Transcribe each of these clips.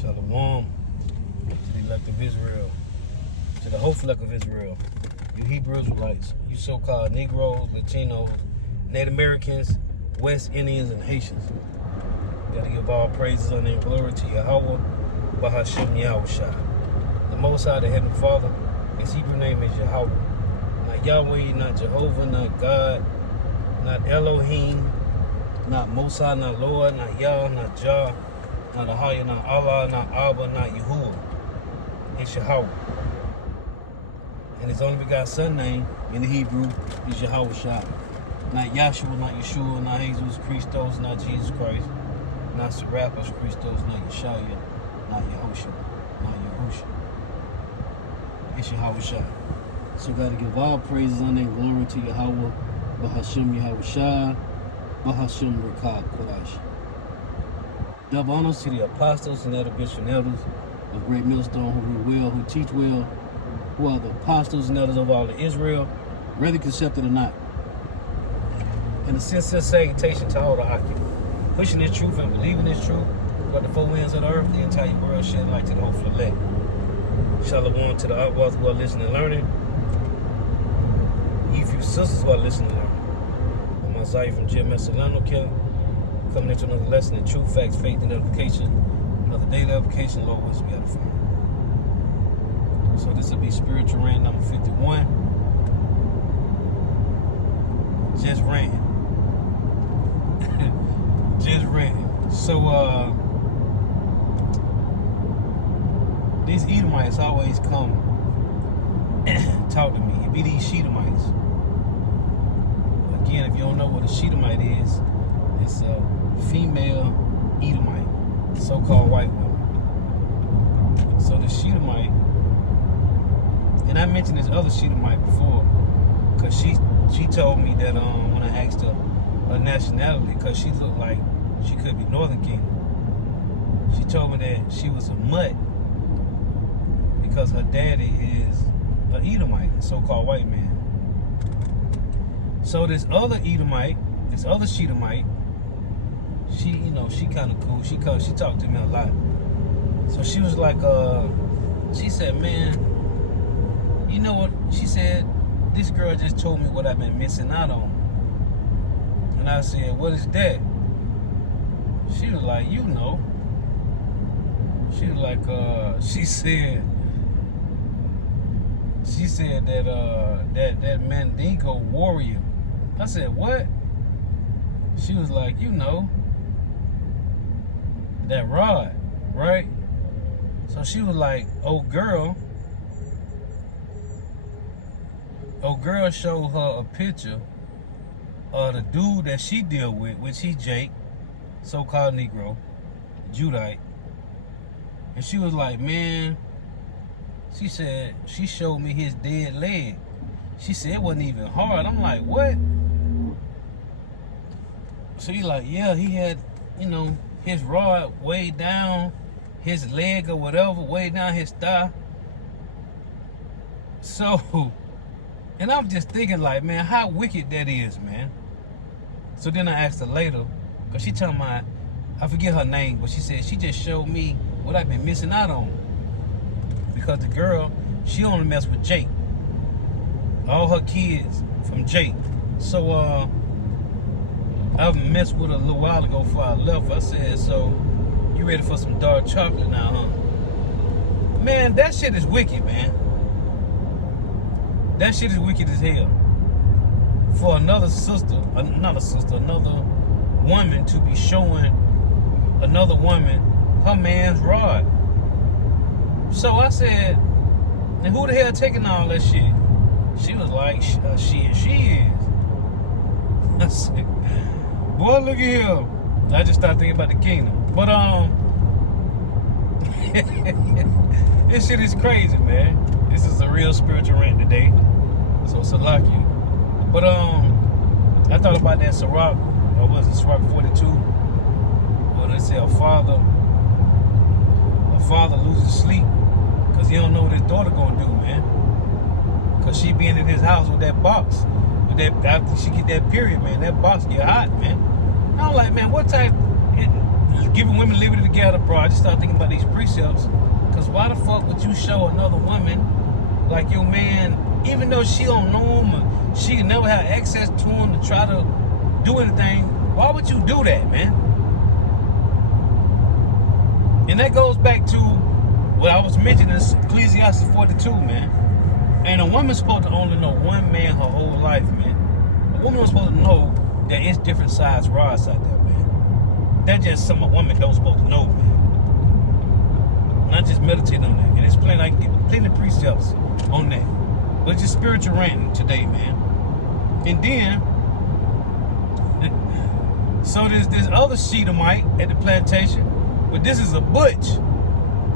Shalom to the elect of Israel, to the hopeful elect of Israel, you Hebrew Israelites, you so-called Negroes, Latinos, Native Americans, West Indians, and Haitians. You gotta give all praises, honor, and glory to Yahweh, Bahashem Yahushua. The Most High, the Heavenly Father, his Hebrew name is Yahweh. Not Yahweh, not Jehovah, not God, not Elohim, not Mosai, not Lord, not Yah, not Jah, not Ahaya, not Allah, not Abba, not Yahuwah. It's Yahweh. And his only begotten son name in the Hebrew is Yahushua. Not Yahshua, not Yeshua, not Jesus Christos, not Jesus Christ, not Serapis Christos, not Yeshaya, not Yahushua, not Yahusha. It's Yahushua. So gotta give all praises, honor, and glory to Yahweh, Bahashem Yahushua, Bahashem Rekah Kodash. Double honors to the apostles and elder bishops and elders of Great Millstone who rule well, who teach well, who are the apostles and elders of all of Israel, whether accepted or not. And a sincere salutation to all the occupants, pushing this truth and believing this truth, about the four winds of the earth, the entire world shed light to the hopeful elect. Shalom to the outlaws who are listening and learning. You few sisters who are listening and learning. I'm Isaiah from GMS Solano Camp, coming into another lesson in truth, facts, faith, and edification. Another daily edification, Lord, wisdom, be edified. So this will be spiritual rant number 51. Just ranting. Just ranting. So these Edomites always come talk to me. It be these Shedamites. Again, if you don't know what a Shedamite is, it's a female Edomite, so-called white woman. So the Shedamite, and I mentioned this other Shedamite before, because she told me that when I asked her nationality, because she looked like she could be Northern Kingdom. She told me that she was a mutt because her daddy is an Edomite, a so-called white man. So this other Edomite, this other Shedamite, she kind of cool. She talked to me a lot. So she was like, she said, man, you know what? She said, this girl just told me what I've been missing out on. And I said, what is that? She was like, you know. She was like, she said that Mandingo warrior. I said, what? She was like, you know, that rod, right? So she was like, old girl showed her a picture of the dude that she deal with, which he Jake, so-called Negro, Judite. And she was like, man, she said, she showed me his dead leg. She said it wasn't even hard. I'm like, what? So he like, yeah, he had, his rod way down his leg or whatever, way down his thigh. So, and I'm just thinking like, man, how wicked that is, man. So then I asked her later, because she told me, I forget her name, but she said she just showed me what I've been missing out on. Because the girl, she only messed with Jake. All her kids from Jake. So I messed with her a little while ago before I left. I said, so you ready for some dark chocolate now, huh? Man, that shit is wicked, man. That shit is wicked as hell. For another woman to be showing another woman her man's rod. So I said, and who the hell taking all that shit? She was like, she is. I said, boy, look at here. I just started thinking about the kingdom. But this shit is crazy, man. This is a real spiritual rant today. So Salaki. But I thought about that Sirach, or was it Sirach 42? Where they say a father loses sleep because he don't know what his daughter gonna do, man. Cause she being in his house with that box. With that, after she get that period, man, that box get hot, man. And I'm like, man, what type giving women liberty together, bro. I just started thinking about these precepts. Because why the fuck would you show another woman like your man, even though she don't know him, or she can never have access to him to try to do anything? Why would you do that, man? And that goes back to what I was mentioning in Ecclesiastes 42, man. And a woman's supposed to only know one man her whole life, man. A woman was supposed to know that it's different size rods out there, man. That's just something a woman don't supposed to know, man. And I just meditate on that. And it's plain, I can get plenty of precepts on that. But it's just spiritual ranting today, man. And then, so there's this other Sheetamite at the plantation, but this is a butch.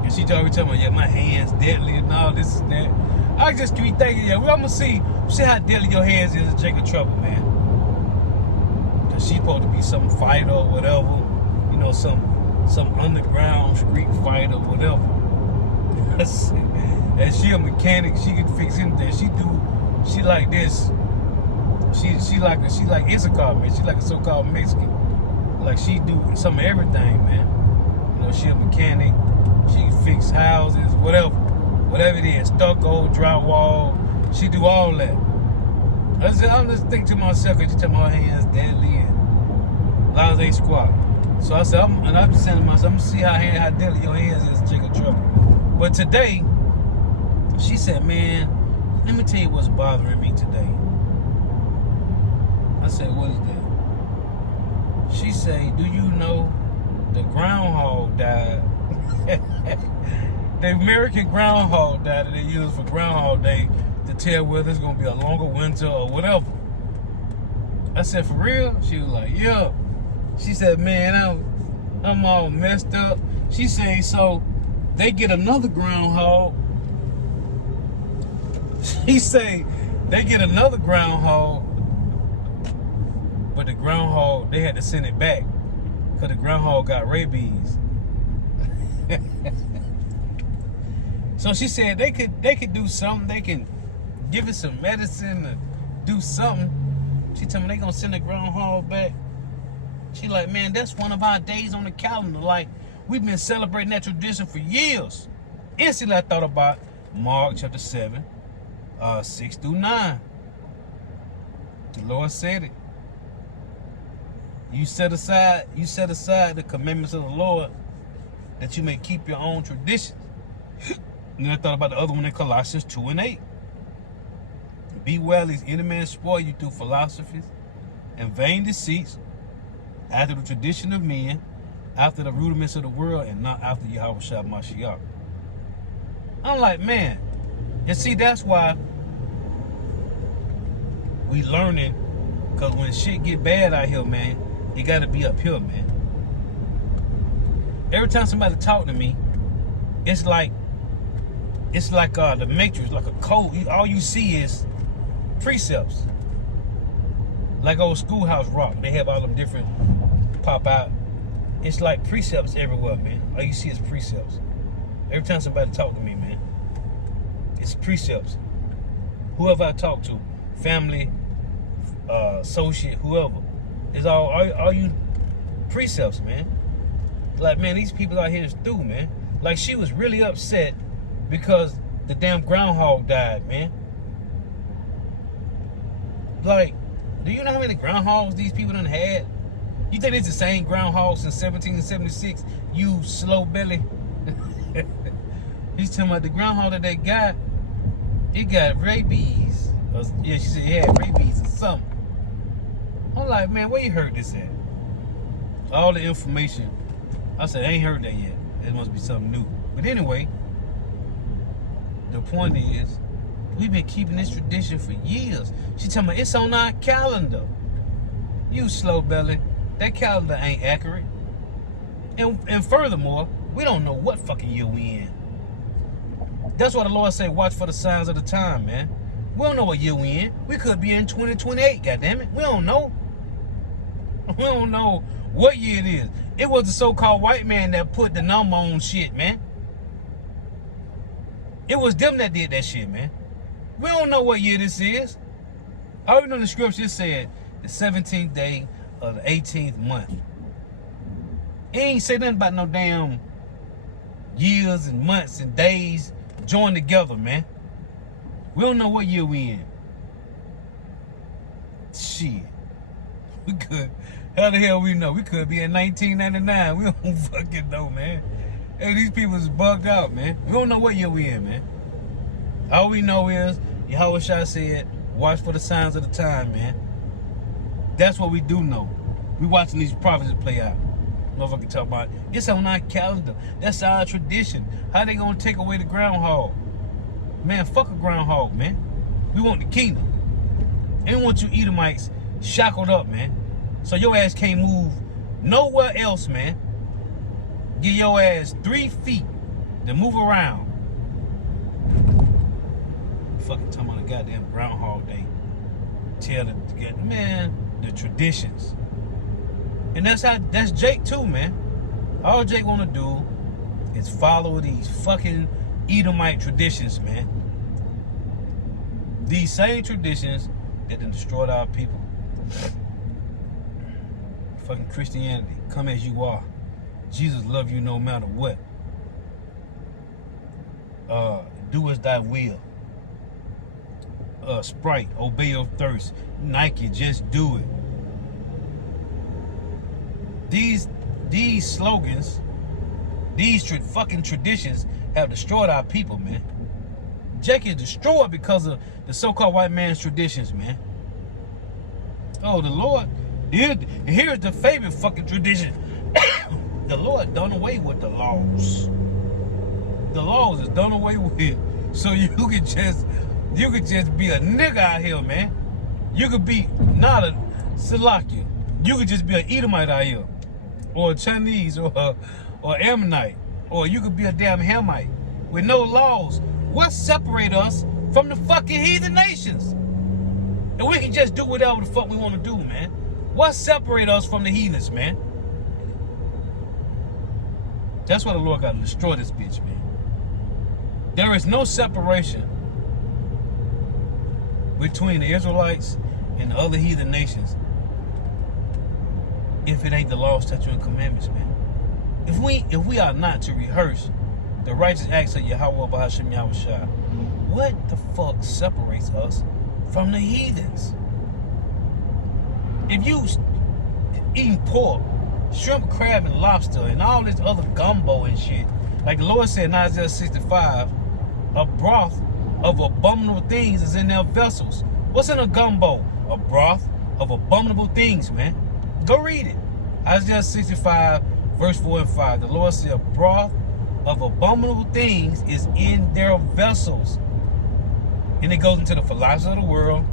And she always telling me, yeah, my hand's deadly and all this and that. I just keep thinking, yeah, well, I'm gonna see how deadly your hands is in Jacob trouble, man. Cause she's supposed to be some fighter or whatever, you know, some underground street fighter or whatever. And she a mechanic, she can fix anything. She like this. She like Issachar, man. She like a so-called Mexican. Like she do some of everything, man. You know, she a mechanic. She fix houses, whatever it is, stucco, drywall. She do all that. I'm just thinking to myself, cause she tell me her hands deadly and Lies ain't squat. So I said, I'm just saying to myself, I'm gonna see how deadly your hands is, Jacob trouble. But today, she said, man, let me tell you what's bothering me today. I said, what is that? She said, do you know the groundhog died? The American groundhog died that they use for Groundhog Day to tell whether it's gonna be a longer winter or whatever. I said, for real? She was like, yeah. She said, man, I'm all messed up. She said, so they get another groundhog. She say they get another groundhog, but the groundhog, they had to send it back because the groundhog got rabies. So she said they could do something. They can give it some medicine or do something. She told me they gonna send the groundhog back. She like, man, that's one of our days on the calendar. Like, we've been celebrating that tradition for years. Instantly I thought about Mark chapter 7, 6 through 9. The Lord said it. You set aside the commandments of the Lord that you may keep your own traditions. And then I thought about the other one in Colossians 2 and 8. Beware lest any man spoil you through philosophies and vain deceits, after the tradition of men, after the rudiments of the world, and not after Yahweh Shah Mashiach. I'm like, man, and see, that's why we learning, because when shit get bad out here, man, it got to be up here, man. Every time somebody talk to me, it's like the Matrix, like a code. All you see is precepts. Like old Schoolhouse Rock, they have all them different pop out. It's like precepts everywhere, man. All you see is precepts. Every time somebody talk to me, man, it's precepts. Whoever I talk to, family, associate, whoever, it's all you precepts, man. Like, man, these people out here is through, man. Like, she was really upset because the damn groundhog died, man. Like, do you know how many groundhogs these people done had? You think it's the same groundhog since 1776? You slow belly. He's talking about the groundhog that they got. It got rabies. Yeah, she said it had rabies or something. I'm like, man, where you heard this at? All the information. I said, I ain't heard that yet. It must be something new. But anyway, the point is, we've been keeping this tradition for years. She telling me it's on our calendar. You slow belly. That calendar ain't accurate. And furthermore, we don't know what fucking year we in. That's why the Lord say, watch for the signs of the time, man. We don't know what year we in. We could be in 2028, goddammit. We don't know. We don't know what year it is. It was the so-called white man that put the number on shit, man. It was them that did that shit, man. We don't know what year this is. All we know the scripture said the 17th day of the 18th month. It ain't say nothing about no damn years and months and days joined together, man. We don't know what year we in. Shit. We could. How the hell we know? We could be in 1999. We don't fucking know, man. Hey, these people is bugged out, man. We don't know what year we in, man. All we know is, Yahweh Shah said, watch for the signs of the time, man. That's what we do know. We watching these prophecies play out. Motherfucker talk about, it's on our calendar. That's our tradition. How they gonna take away the groundhog? Man, fuck a groundhog, man. We want the kingdom. And we want you Edomites shackled up, man. So your ass can't move nowhere else, man. Give your ass 3 feet to move around. Fucking talking about the goddamn Groundhog Day. Tell the man the traditions. And that's Jake too, man. All Jake wanna do is follow these fucking Edomite traditions, man. These same traditions that done destroyed our people. Fucking Christianity, come as you are. Jesus love you no matter what. Do as thy will. Sprite, obey your thirst. Nike, just do it. These slogans, these fucking traditions have destroyed our people, man. Jake is destroyed because of the so-called white man's traditions, man. Oh, the Lord, here's the favorite fucking tradition. The Lord done away with the laws. The laws is done away with. So you could just be a nigga out here, man. You could be not a Salakia. You could just be an Edomite out here. Or a Chinese or Ammonite. Or you could be a damn Hamite with no laws. What separate us from the fucking heathen nations? And we can just do whatever the fuck we want to do, man. What separate us from the heathens, man? That's why the Lord got to destroy this bitch, man. There is no separation between the Israelites and the other heathen nations if it ain't the law, statutes, and commandments, man. If we are not to rehearse the righteous acts of Yahweh Bahasham Yahweh Shah, what the fuck separates us from the heathens? If you eating pork, shrimp, crab, and lobster, and all this other gumbo and shit, like the Lord said in Isaiah 65, a broth of abominable things is in their vessels. What's in a gumbo? A broth of abominable things, man. Go read it. Isaiah 65, verse 4 and 5. The Lord said, a broth of abominable things is in their vessels. And it goes into the philosophy of the world.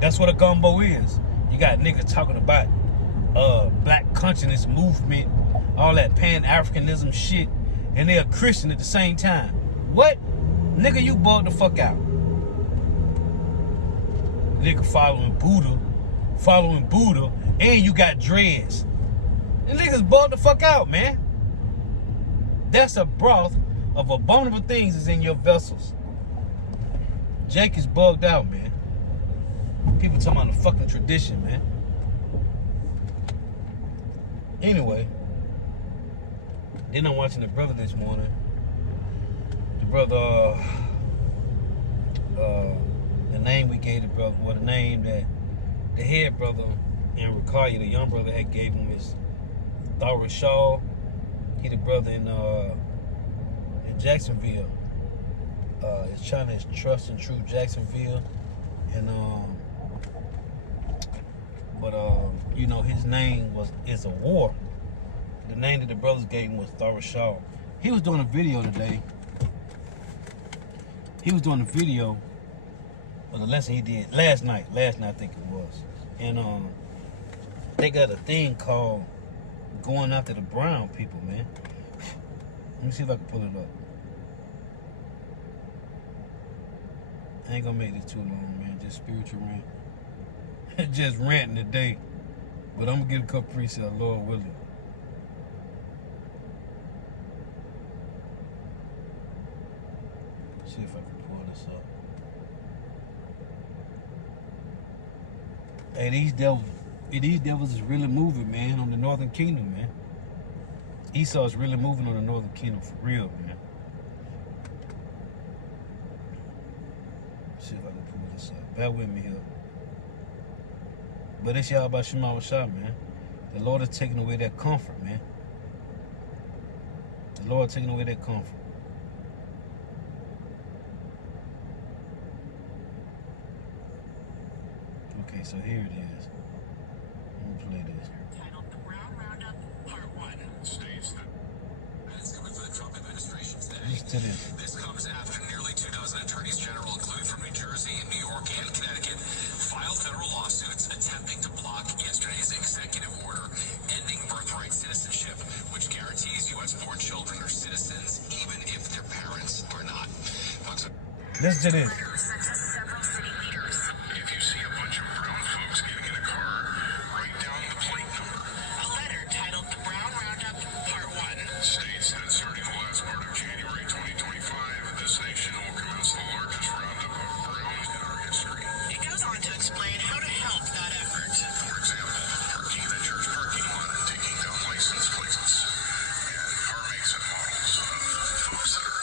That's what a gumbo is. You got niggas talking about black consciousness movement, all that pan-Africanism shit, and they're a Christian at the same time. What? Nigga, you bugged the fuck out. Nigga following Buddha, and you got dreads. And niggas bugged the fuck out, man. That's a broth of abominable things is in your vessels. Jake is bugged out, man. People talking about the fucking tradition, man. Anyway, then I'm watching the brother this morning. The brother, the name we gave the brother, or the name that the head brother and Rakaya, the young brother, had gave him is Thara Shaw. He the brother in Jacksonville. It's China is Trust and True Jacksonville. And you know, his name is a war. The name that the brothers gave him was Thara Shaw. He was doing a video today. He was doing a video of the lesson he did last night I think it was. And they got a thing called going after the brown people, man. Let me see if I can pull it up. I ain't gonna make this too long, man. Just spiritual rant. Just ranting today. But I'm gonna get a couple precepts, Lord willing. See if I can pull this up. Hey, these devils is really moving, man, on the Northern Kingdom, man. Esau is really moving on the northern kingdom for real, man. See if I can pull this up. Bear with me here. But it's y'all about Shema Shah, man. The Lord is taking away that comfort, man. The Lord taking away that comfort. Okay, so here it is. Let me play this. Titled The Brown Roundup, Part 1, states that it's coming for the Trump administration today. Listen to this. This comes after nearly 2 dozen attorneys general, including from New Jersey, New York, and Connecticut, filed federal lawsuits attempting to block yesterday's executive order ending birthright citizenship, which guarantees U.S.-born children are citizens even if their parents are not. Listen to this. Sent to several city leaders. If you see a bunch of brown folks getting in a car, write down the plate number. A letter titled The Brown Roundup, Part 1, states that starting the last part of January 2025, this nation will commence the largest roundup of browns in our history. It goes on to explain how to help that effort. For example, parking in a church parking lot and taking down license plates and car makes and models of folks that are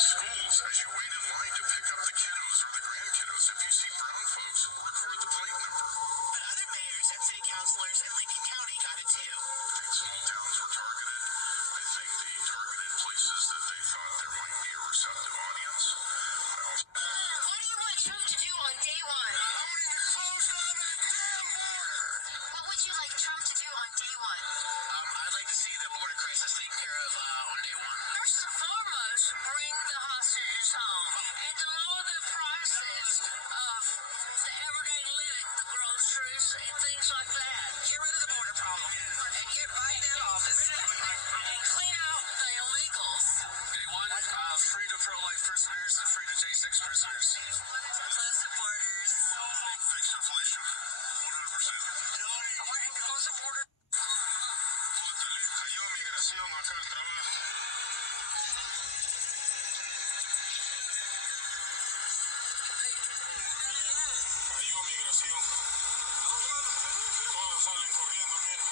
schools. As you wait in line to pick up the kiddos or the grandkiddos, if you see brown folks, record the plate number. But other mayors and city councilors in Lincoln County got it too. I think small towns were targeted. I think they targeted places that they thought there might be a receptive audience. What do you want Trump to do on day one? I want him to close down that damn border. What would you like Trump to do on day one? I'd like to see the border crisis taken care of on day one. First and foremost, bring the hostages home and to lower the prices of the everyday living, the groceries, and things like that. Get rid of the border problem and get right in office. And clean out the illegals. Day one, free to pro-life prisoners and free to J6 prisoners. Close the borders. Fix inflation. 100%. I want him to close the border. Puta, le cayó migración acá al trabajo. Cayó migración. Todos salen corriendo, mira.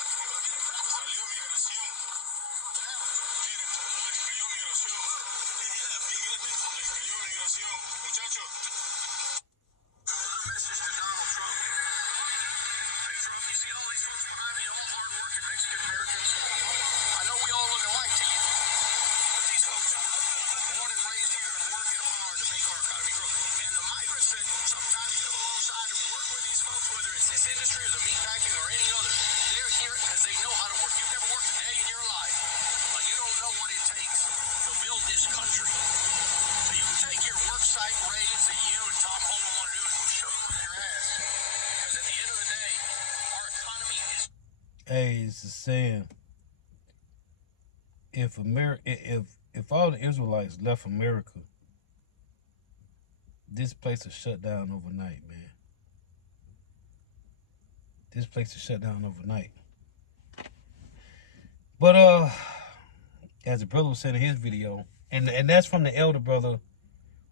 Salió migración. Miren, les cayó migración. Les cayó migración. Muchachos. Message to Donald Trump. Hey, Trump, you see all these folks behind me, all hard-working Mexican Americans? I know we all look alike to you, but these folks were born and raised here and working hard to make our economy grow. And the migrants that sometimes come alongside and work with these folks, whether it's this industry or the meatpacking or any other, they're here because they know how to work. You've never worked a day in your life, and you don't know what it takes to build this country. So you can take your work site raids that you and Tom Holman want to do and go shove them up your ass. Because at the end of the day, our economy is... Hey, it's a saying. If all the Israelites left America, this place will shut down overnight, man. This place will shut down overnight. But as the brother was saying in his video, and that's from the elder brother.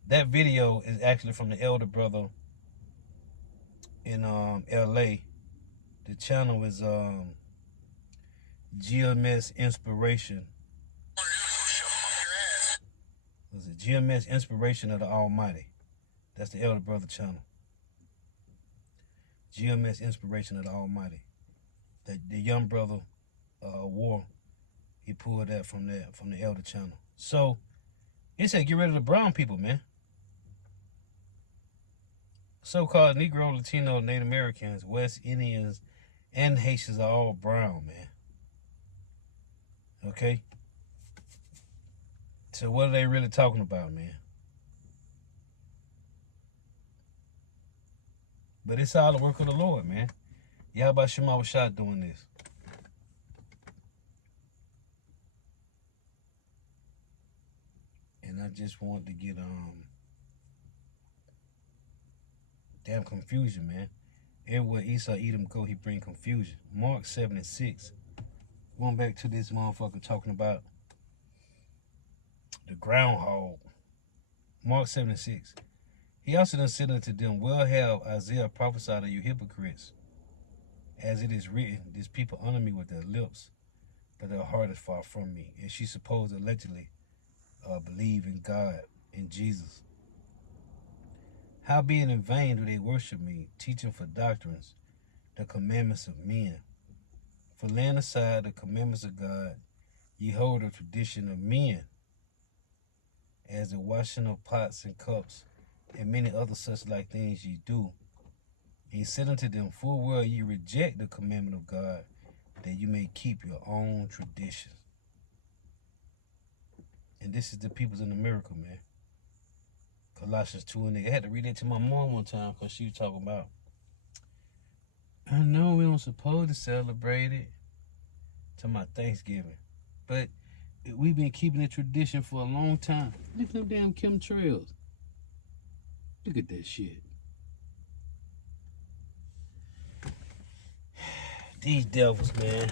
That video is actually from the elder brother in LA. The channel is GMS Inspiration. Was it GMS Inspiration of the Almighty? That's the elder brother channel. GMS Inspiration of the Almighty. The young brother War, he pulled that from the elder channel. So he said, get rid of the brown people, man. So-called Negro, Latino, Native Americans, West Indians, and Haitians are all brown, man. Okay? So what are they really talking about, man? But it's all the work of the Lord, man. Yahweh Shema was shot doing this. And I just wanted to get damn confusion, man. Everywhere Esau Edom go, he bring confusion. Mark 7:6. Going back to this motherfucker talking about the groundhog. Mark 7:6. He also done said unto them, well have Isaiah prophesied of you hypocrites, as it is written, this people honor me with their lips, but her heart is far from me. And she supposed allegedly believe in God, in Jesus. Howbeit in vain do they worship me, teaching for doctrines the commandments of men. For laying aside the commandments of God, ye hold the tradition of men, as the washing of pots and cups, and many other such like things ye do. And he said unto them, full well ye reject the commandment of God, that you may keep your own traditions. And this is the peoples in America, man. Colossians 2 and 8. I had to read it to my mom one time because she was talking about, I know we don't supposed to celebrate it to my Thanksgiving, but we've been keeping the tradition for a long time. Look at them damn chemtrails. Look at that shit. These devils, man.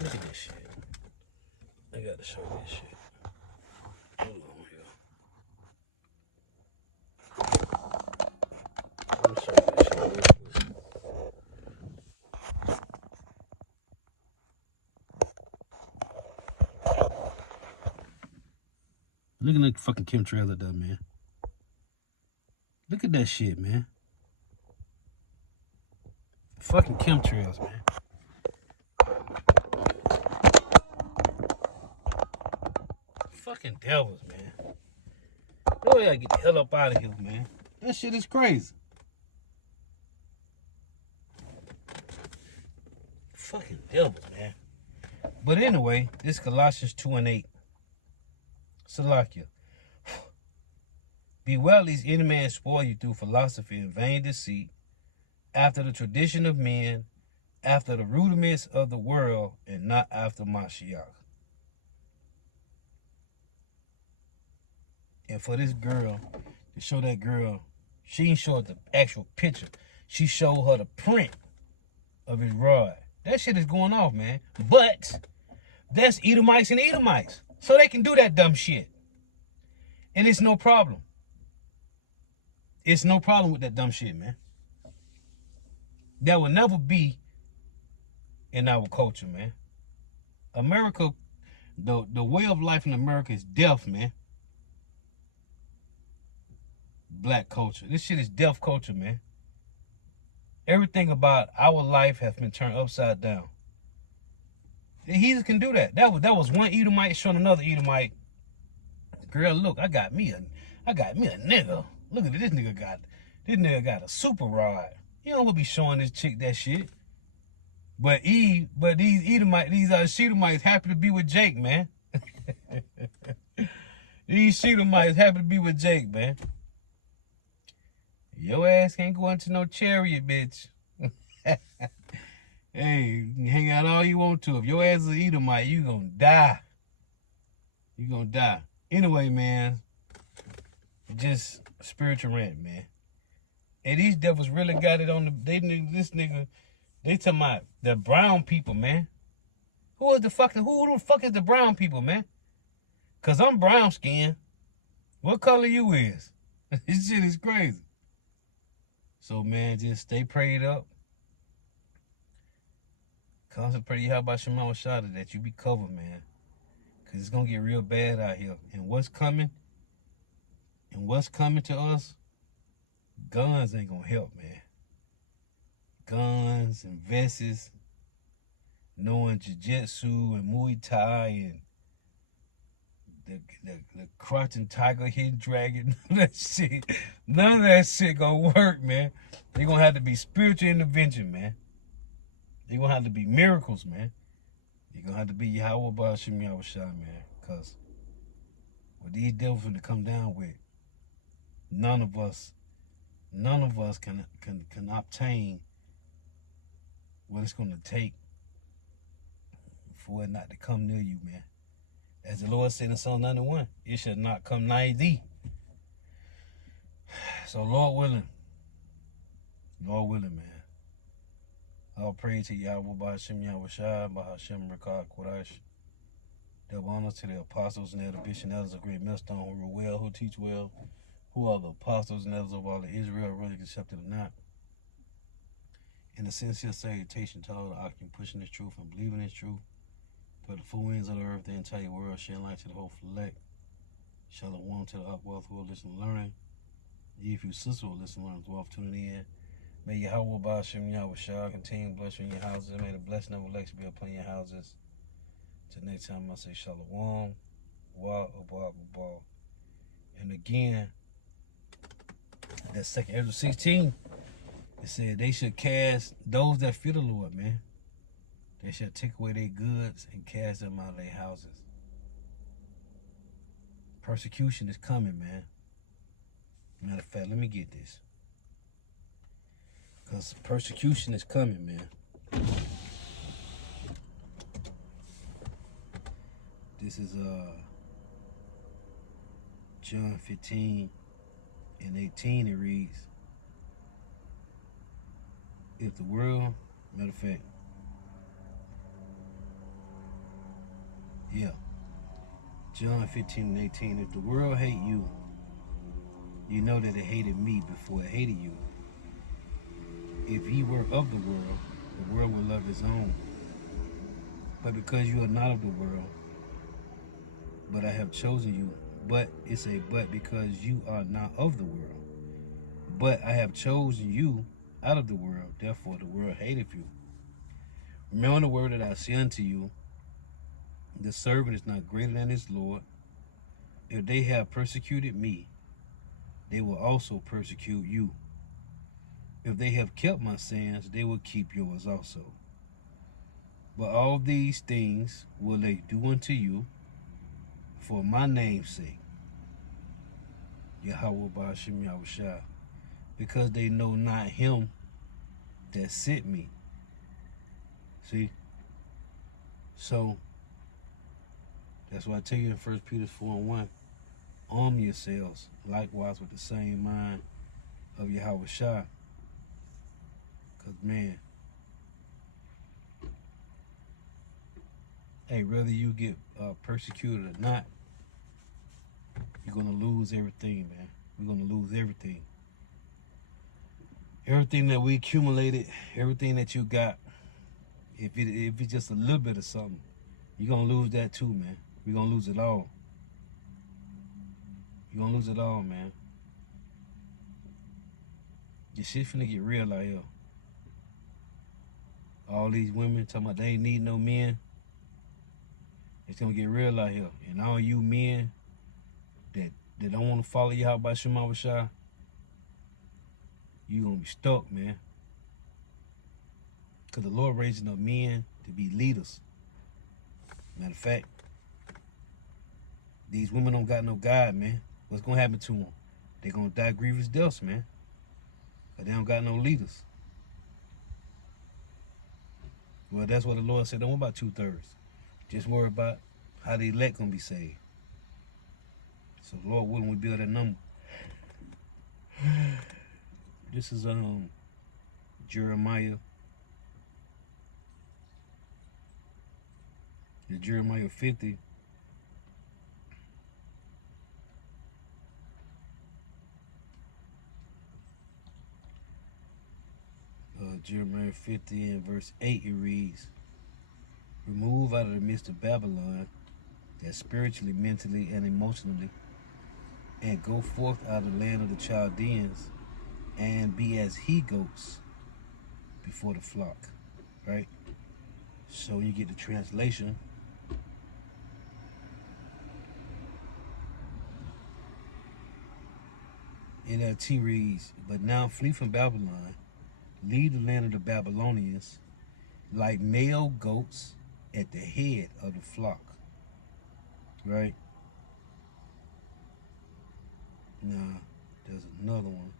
Look at this shit. I got to show you this shit. Hold on here. Let me show you this shit real quick. Look at the fucking chemtrail it does, man. Look at that shit, man. Fucking chemtrails, man. Fucking devils, man. Oh, I gotta get the hell up out of here, man. That shit is crazy. Fucking devils, man. But anyway, this Colossians 2 and 8. Salakia. Beware lest any man spoil you through philosophy and vain deceit, after the tradition of men, after the rudiments of the world, and not after Mashiach. And for this girl, to show that girl, she didn't show her the actual picture. She showed her the print of his rod. That shit is going off, man. But that's Edomites and Edomites. So they can do that dumb shit. And it's no problem. It's no problem with that dumb shit, man. That will never be in our culture, man. America, the way of life in America is death, man. Black culture. This shit is death culture, man. Everything about our life has been turned upside down. He can do that. That was one Edomite showing another Edomite. Girl, look, I got me a nigga. Look at this nigga got a super rod. You don't want to be showing this chick that shit. But these Edomites, these Shedemites happy to be with Jake, man. These Shedemites happy to be with Jake, man. Your ass can't go into no chariot, bitch. Hey, you can hang out all you want to. If your ass is an Edomite, you gonna die. You gonna die. Anyway, man, just spiritual rant, man. And these devils really got it on they talking about the brown people, man. Who the fuck is the brown people, man? Cause I'm brown skinned. What color you is? This shit is crazy. So, man, just stay prayed up. Concentrate how about Shema Shada that you be covered, man. Because it's going to get real bad out here. And what's coming to us, guns ain't going to help, man. Guns and vests, knowing jiu-jitsu and Muay Thai and the crouching tiger, hidden dragon, that shit. None of that shit gonna work, man. They're gonna have to be spiritual intervention, man. They're gonna have to be miracles, man. They're gonna have to be Yahweh Ba'ashim Yahushua, man. Cause what these devils gonna come down with, none of us can obtain what it's gonna take for it not to come near you, man. As the Lord said in Psalm 91, it shall not come nigh thee. So Lord willing, man. I'll pray to Yahweh Ba'ashim Yahushua, Ba'ashim Rekah Kodash. Double honor to the apostles and elder bishops and elders of great millstone who rule well, who teach well, who are the apostles and elders of all of Israel, whether accepted or not. In a sincere salutation to all the occupant pushing this truth and believing this truth. For the four winds of the earth, the entire world, sharing light to the whole elect. Shalom to the upwealth who will listen and learning. If you sister will listen and learn, dwarf tuning in. May Yahweh Ba'ashem Yahweh Shah continue to bless you in your houses. May the blessing of Alexa be upon your houses. Till next time, I say Shalom. Wa Abba. And again, that second Ezra 16, it said they should cast those that fear the Lord, man. They shall take away their goods and cast them out of their houses. Persecution is coming, man. Matter of fact, let me get this. Because persecution is coming, man. This is John 15 and 18. It reads, if the world, matter of fact, yeah, John 15 and 18, if the world hate you, you know that it hated me before it hated you. If ye were of the world would love his own. But because you are not of the world, but I have chosen you. But it's a but because you are not of the world. But I have chosen you out of the world, therefore the world hateth you. Remember the word that I say unto you, the servant is not greater than his Lord. If they have persecuted me, they will also persecute you. If they have kept my sayings, they will keep yours also. But all these things will they do unto you for my name's sake, Yahweh Ba'ashem Yahweh Shah, because they know not him that sent me. See? So, that's why I tell you in 1 Peter 4:1, arm yourselves likewise with the same mind of Yahweh Shah. Because, man, hey, whether you get persecuted or not, you're going to lose everything, man. We're going to lose everything. Everything that we accumulated, everything that you got, if it's just a little bit of something, you're going to lose that too, man. We're going to lose it all. You're going to lose it all, man. This shit finna get real out here. All these women talking about they ain't need no men. It's gonna get real out here. And all you men that don't want to follow Yahweh Ba'ashem Yahweh Shah, you gonna be stuck, man. Because the Lord raising up men to be leaders. Matter of fact, these women don't got no God, man. What's gonna happen to them? They're gonna die grievous deaths, man. But they don't got no leaders. Well, that's what the Lord said. Don't worry about 2/3. Just worry about how the elect gonna be saved. So, Lord willing, we build that number. This is Jeremiah. It's Jeremiah 50. Jeremiah 50 and verse 8, it reads, remove out of the midst of Babylon, that spiritually, mentally, and emotionally, and go forth out of the land of the Chaldeans, and be as he-goats before the flock. Right? So when you get the translation, NLT reads, but now flee from Babylon, leave the land of the Babylonians, like male goats at the head of the flock. Right? Now, there's another one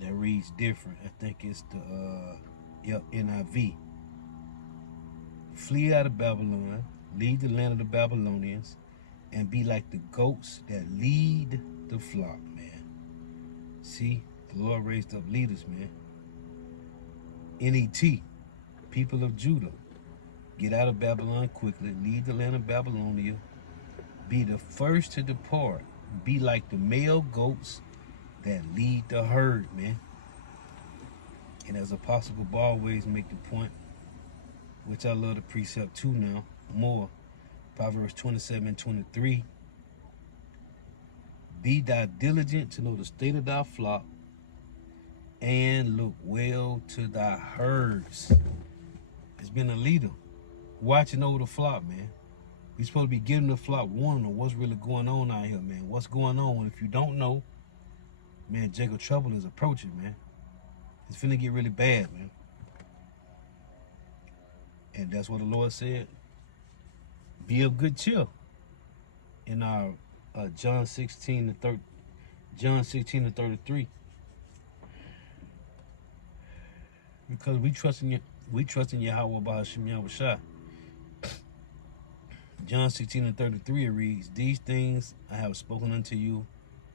that reads different. I think it's the NIV. Flee out of Babylon, leave the land of the Babylonians, and be like the goats that lead the flock, man. See, the Lord raised up leaders, man. NET, people of Judah, get out of Babylon quickly, leave the land of Babylonia, be the first to depart, be like the male goats that lead the herd, man. And as Apostle will always make the point, which I love the precept too now, more. Proverbs 27:23. Be thou diligent to know the state of thy flock, and look well to thy herds. It's been a leader watching over the flock, man. We supposed to be giving the flock warning on what's really going on out here, man. What's going on? If you don't know, man, Jacob trouble is approaching, man. It's finna get really bad, man. And that's what the Lord said. Be of good cheer. In our John 16:33. Because we trust in Yahweh by Hashem Yahushua. John 16:33 it reads, these things I have spoken unto you,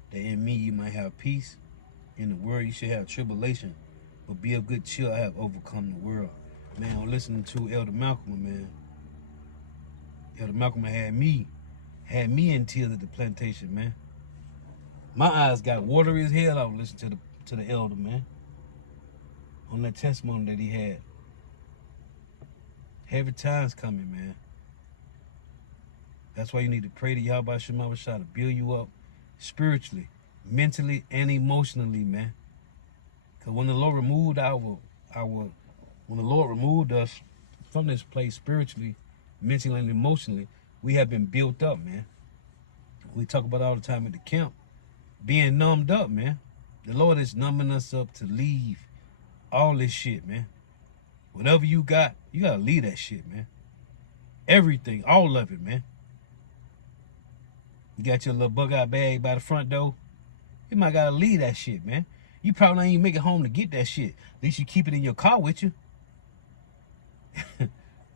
that in me you might have peace. In the world you should have tribulation, but be of good cheer, I have overcome the world. Man, I'm listening to Elder Malcolm, man. Elder Malcolm had me in tears at the plantation, man. My eyes got watery as hell. I was listening to the elder, man, on that testimony that he had. Heavy times coming, man. That's why you need to pray to Yahweh Shema Shah to build you up spiritually, mentally, and emotionally, man. Cause when the Lord removed when the Lord removed us from this place spiritually, mentally, and emotionally, we have been built up, man. We talk about all the time at the camp, being numbed up, man. The Lord is numbing us up to leave all this shit, man. Whatever you gotta leave that shit, man. Everything, all of it, man. You got your little bug-out bag by the front door. You might gotta leave that shit, man. You probably not even make it home to get that shit. At least you keep it in your car with you.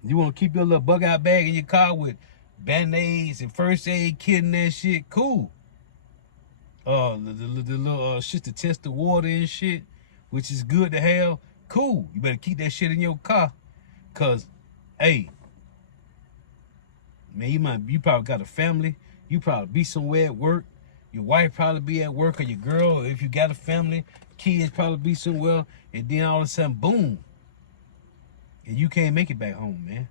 You want to keep your little bug-out bag in your car with band-aids and first aid kit and that shit, cool. The little shit to test the water and shit, which is good to have, cool. You better keep that shit in your car. Cause, hey, man, you probably got a family. You probably be somewhere at work. Your wife probably be at work, or your girl, if you got a family, kids probably be somewhere, and then all of a sudden, boom, and you can't make it back home, man.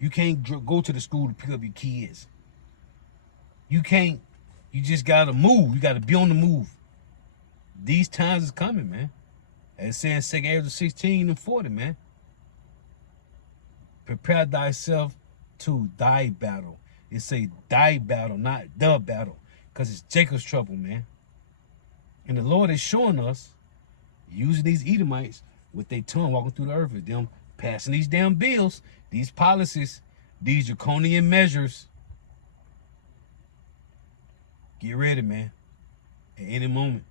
You can't go to the school to pick up your kids. You can't. You just gotta move. You gotta be on the move. These times is coming, man. And it's saying 2 Ezra 16:40, man. Prepare thyself to thy battle. It say thy battle, not the battle. Because it's Jacob's trouble, man. And the Lord is showing us, using these Edomites with their tongue walking through the earth, with them passing these damn bills, these policies, these draconian measures. Get ready, man. At any moment.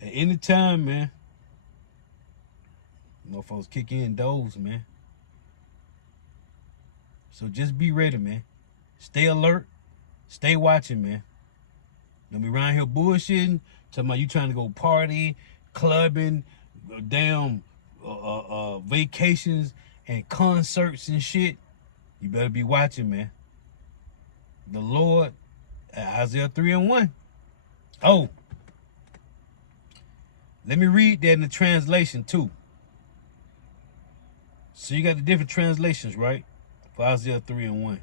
At any time, man. Motherfuckers kick in doors, man. So just be ready, man. Stay alert. Stay watching, man. Don't be around here bullshitting. Talking about you trying to go party, clubbing, damn vacations and concerts and shit. You better be watching, man. The Lord, Isaiah 3:1. Oh, let me read that in the translation too. So you got the different translations, right? For Isaiah 3:1.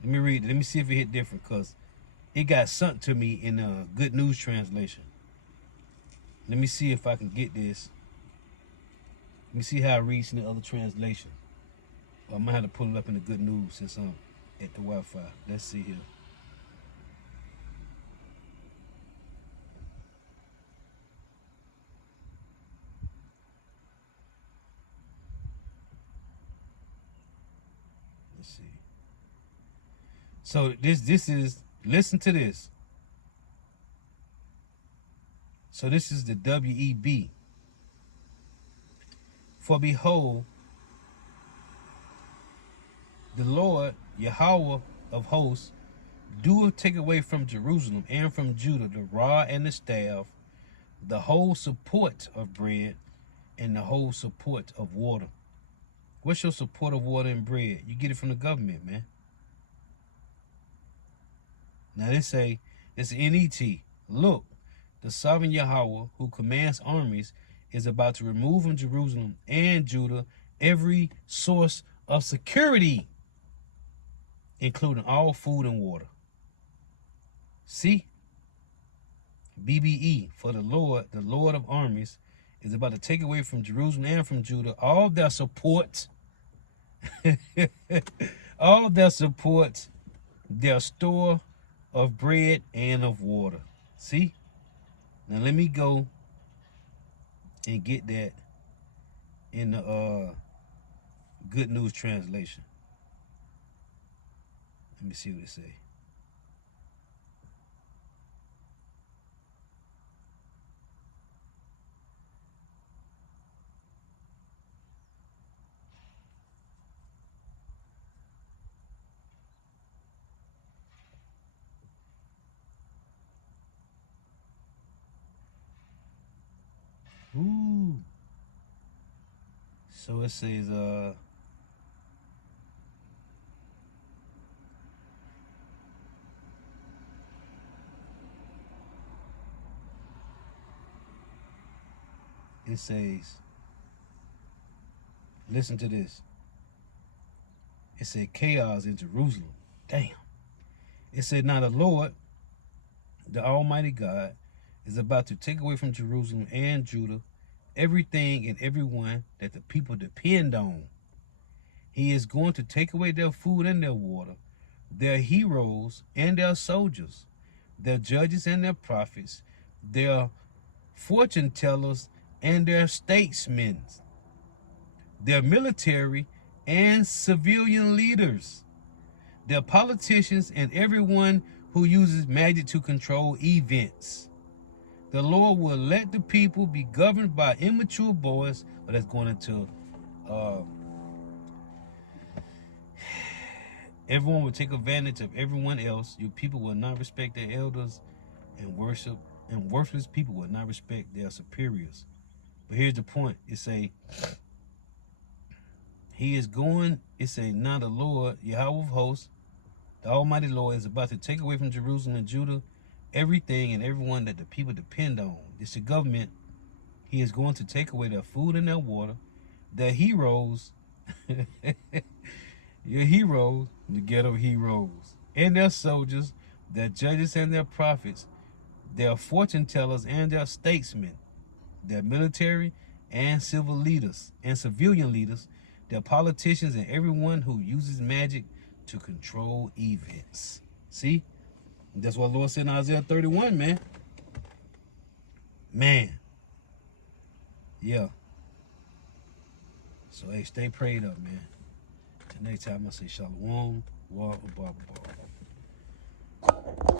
Let me read it. Let me see if it hit different, because it got sent to me in a Good News translation. Let me see if I can get this. Let me see how it reads in the other translation. I'm gonna have to pull it up in the Good News since I'm at the Wi-Fi. Let's see here. Let's see. So this is, listen to this. So this is the WEB. For behold, the Lord, Yahweh of hosts, doeth take away from Jerusalem and from Judah the rod and the staff, the whole support of bread, and the whole support of water. What's your support of water and bread? You get it from the government, man. Now they say, it's NET. Look, the sovereign Yahweh, who commands armies, is about to remove from Jerusalem and Judah every source of security, including all food and water. See? BBE, for the Lord of armies, is about to take away from Jerusalem and from Judah all their support, all their support, their store of bread and of water. See? Now let me go and get that in the Good News Translation. Let me see what it say. Ooh. So it says listen to this. It said chaos in Jerusalem. Damn. It said, now the Lord, the Almighty God, is about to take away from Jerusalem and Judah everything and everyone that the people depend on. He is going to take away their food and their water, their heroes and their soldiers, their judges and their prophets, their fortune tellers and their statesmen, their military and civilian leaders, their politicians, and everyone who uses magic to control events. The Lord will let the people be governed by immature boys. But that's going into everyone will take advantage of everyone else. Your people will not respect their elders, and worthless people will not respect their superiors. But here's the point. It say now the Lord, Yahweh of hosts, the Almighty Lord, is about to take away from Jerusalem and Judah everything and everyone that the people depend on. It's the government. He is going to take away their food and their water, their heroes, your heroes, the ghetto heroes, and their soldiers, their judges and their prophets, their fortune tellers and their statesmen, their military and civilian leaders, their politicians, and everyone who uses magic to control events. See? That's what the Lord said in Isaiah 31, man. Man. Yeah. So, hey, stay prayed up, man. Till next time, I say shalom, wa, ba, ba, ba.